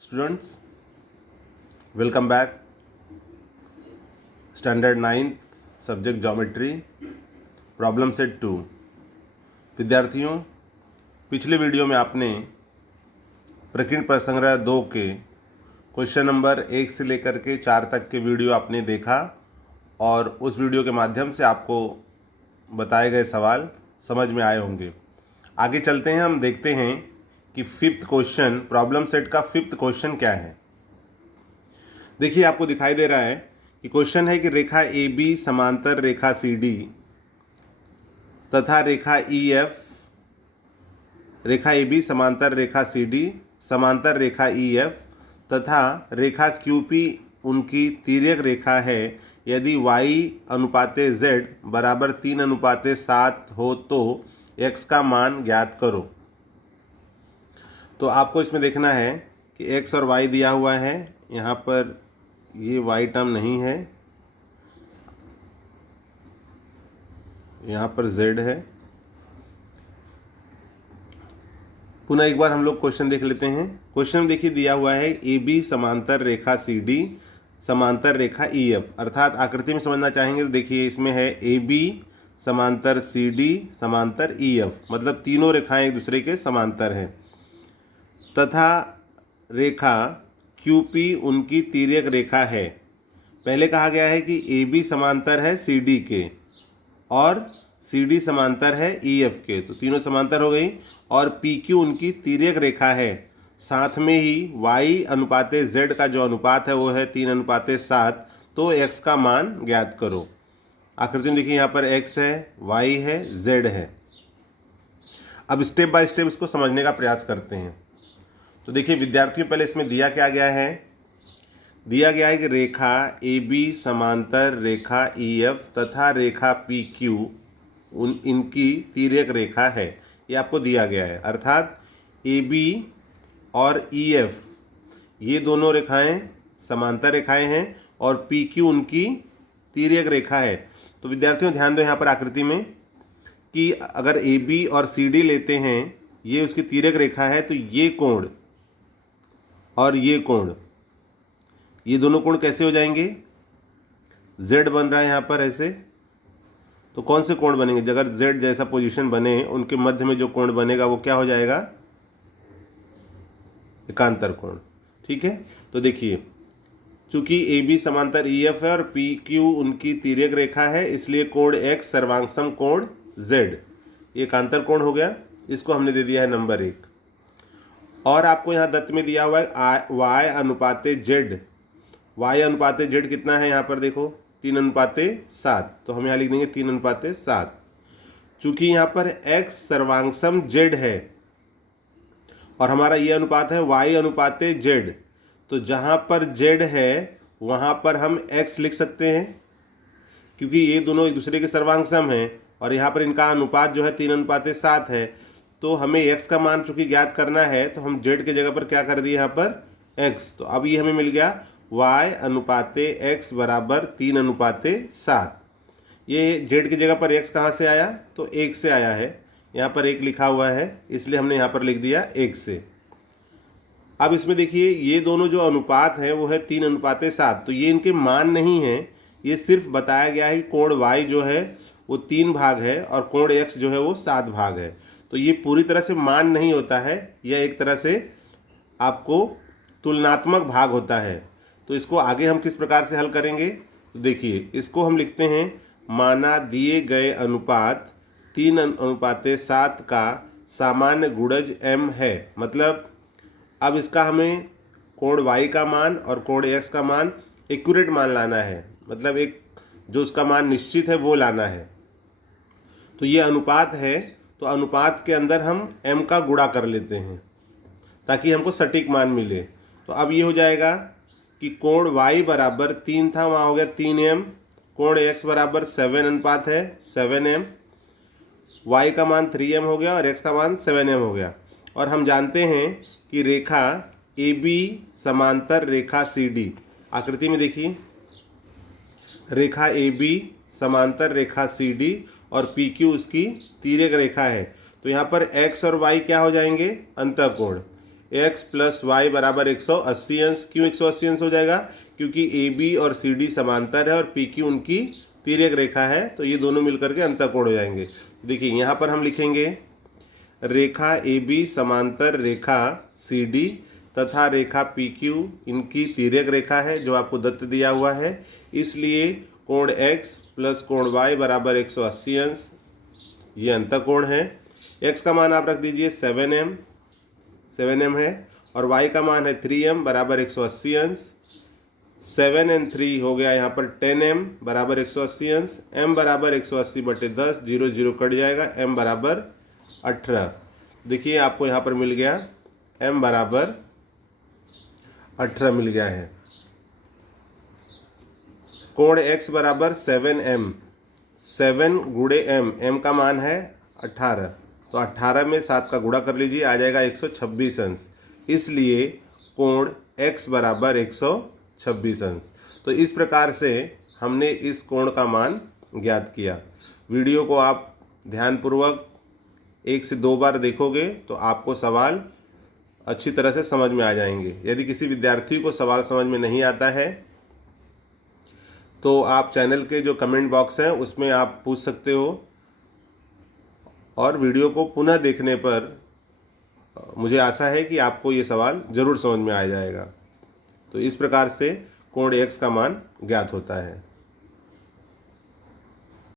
Students, welcome back. Standard 9th Subject Geometry, Problem Set 2. विद्यार्थियों, पिछले video में आपने प्रकीर्ण प्रसंग्रह 2 के क्वेश्चन नंबर 1 से लेकर के 4 तक के वीडियो आपने देखा और उस वीडियो के माध्यम से आपको बताए गए सवाल समझ में आए होंगे। आगे चलते हैं, हम देखते हैं कि फिफ्थ क्वेश्चन, प्रॉब्लम सेट का फिफ्थ क्वेश्चन क्या है। देखिए, आपको दिखाई दे रहा है कि क्वेश्चन है कि रेखा ए बी समांतर रेखा सी डी तथा रेखा E F, Rekha A B समांतर रेखा सी डी समांतर रेखा ई एफ तथा रेखा क्यू पी उनकी तिर्यक रेखा है। यदि y अनुपाते z बराबर 3:7 हो तो x का मान ज्ञात करो। तो आपको इसमें देखना है कि x और y दिया हुआ है, यहाँ पर ये y टर्म नहीं है, यहाँ पर z है। पुनः एक बार हम लोग क्वेश्चन देख लेते हैं। क्वेश्चन में देखिए दिया हुआ है ए बी समांतर रेखा सी डी समांतर रेखा ई एफ, अर्थात आकृति में समझना चाहेंगे तो देखिए इसमें है ए बी समांतर सी डी समांतर ई एफ, मतलब तीनों रेखाएं एक दूसरे के समांतर हैं, तथा रेखा क्यू पी उनकी तिर्यक रेखा है। पहले कहा गया है कि ए बी समांतर है सी डी के और सी डी समांतर है ई एफ के, तो तीनों समांतर हो गई, और पी क्यू उनकी तिर्यक रेखा है। साथ में ही y अनुपाते z का जो अनुपात है वो है 3:7, तो x का मान ज्ञात करो। आकृति में देखिए यहाँ पर x है, y है, z है। अब स्टेप बाय स्टेप इसको समझने का प्रयास करते हैं। तो देखिए विद्यार्थियों, पहले इसमें दिया क्या गया है, दिया गया है कि रेखा ए बी समांतर रेखा ई एफ तथा रेखा पी क्यू इनकी तिर्यक रेखा है, ये आपको दिया गया है। अर्थात ए बी और ई एफ ये दोनों रेखाएं समांतर रेखाएं हैं और पी क्यू उनकी तिर्यक रेखा है। तो विद्यार्थियों ध्यान दो यहाँ पर आकृति में कि अगर ए बी और सी डी लेते हैं, ये उसकी तिर्यक रेखा है, तो ये कोण और ये कोण, ये दोनों कोण कैसे हो जाएंगे, z बन रहा है यहाँ पर ऐसे, तो कौन से कोण बनेंगे, अगर z जैसा पोजीशन बने उनके मध्य में जो कोण बनेगा वो क्या हो जाएगा, एकांतर कोण। ठीक है, तो देखिए चूंकि ए बी समांतर ई एफ है और पी क्यू उनकी तिर्यक रेखा है, इसलिए कोण x सर्वांगसम कोण z, ये एकांतर कोण हो गया, इसको हमने दे दिया है नंबर 1। और आपको यहाँ दत्त में दिया हुआ है y अनुपाते z, y अनुपाते z कितना है यहाँ पर देखो 3:7, तो हम यहाँ लिख देंगे 3:7। चूंकि यहाँ पर x सर्वांगसम z है और हमारा ये अनुपात है y अनुपाते z, तो जहाँ पर z है वहाँ पर हम x लिख सकते हैं, क्योंकि ये दोनों एक दूसरे के सर्वांगसम हैं और यहाँ पर इनका अनुपात जो है 3:7 है। तो हमें x का मान चूंकि ज्ञात करना है, तो हम z के जगह पर क्या कर दिए यहाँ पर x, तो अब ये हमें मिल गया y अनुपाते x बराबर 3:7। ये z की जगह पर x कहाँ से आया, तो 1 से आया है, यहाँ पर 1 लिखा हुआ है, इसलिए हमने यहाँ पर लिख दिया 1 से। अब इसमें देखिए ये दोनों जो अनुपात है वो है 3:7, तो ये इनके मान नहीं है, ये सिर्फ बताया गया है कि कोण y जो है वो 3 भाग है और कोण x जो है वो 7 भाग है। तो ये पूरी तरह से मान नहीं होता है, यह एक तरह से आपको तुलनात्मक भाग होता है। तो इसको आगे हम किस प्रकार से हल करेंगे, तो देखिए इसको हम लिखते हैं, माना दिए गए अनुपात 3:7 का सामान्य गुणज m है। मतलब अब इसका हमें कोण y का मान और कोण x का मान एक्यूरेट मान लाना है, मतलब एक जो उसका मान निश्चित है वो लाना है। तो ये अनुपात है, तो अनुपात के अंदर हम m का गुणा कर लेते हैं ताकि हमको सटीक मान मिले। तो अब ये हो जाएगा कि कोण y बराबर 3 था, वहाँ हो गया 3m, कोण x बराबर 7 अनुपात है 7m, y का मान 3m हो गया और x का मान 7m हो गया। और हम जानते हैं कि रेखा ए बी समांतर रेखा सी डी, आकृति में देखिए रेखा ए बी समांतर रेखा सी डी और पी क्यू उसकी तिर्यक रेखा है, तो यहाँ पर x और y क्या हो जाएंगे, अंतःकोण। x प्लस वाई बराबर 180 अंश। क्यों 180 अंश हो जाएगा? क्योंकि ए बी और सी डी समांतर है और पी क्यू उनकी तिर्यक रेखा है, तो ये दोनों मिलकर के अंतःकोण हो जाएंगे। देखिए यहाँ पर हम लिखेंगे रेखा ए बी समांतर रेखा सी डी तथा रेखा पी क्यू इनकी तिर्यक रेखा है जो आपको दत्त दिया हुआ है, इसलिए कोण x प्लस कोण y बराबर 180 अंश, ये अंतःकोण है। x का मान आप रख दीजिए 7m है और y का मान है 3m बराबर 180 अंश। 7 और 3 हो गया यहाँ पर 10m बराबर 180 अंश। m बराबर 180/10, 0 0 कट जाएगा, m बराबर 18। देखिए आपको यहाँ पर मिल गया m बराबर 18 मिल गया है। कोण x बराबर 7m, 7 गुणे m का मान है 18, तो 18 में 7 का गुणा कर लीजिए, आ जाएगा 126 अंश। इसलिए कोण x बराबर 126 अंश। तो इस प्रकार से हमने इस कोण का मान ज्ञात किया। वीडियो को आप ध्यानपूर्वक 1 से 2 बार देखोगे तो आपको सवाल अच्छी तरह से समझ में आ जाएंगे। यदि किसी विद्यार्थी को सवाल समझ में नहीं आता है तो आप चैनल के जो कमेंट बॉक्स हैं उसमें आप पूछ सकते हो, और वीडियो को पुनः देखने पर मुझे आशा है कि आपको ये सवाल ज़रूर समझ में आ जाएगा। तो इस प्रकार से कोण x का मान ज्ञात होता है।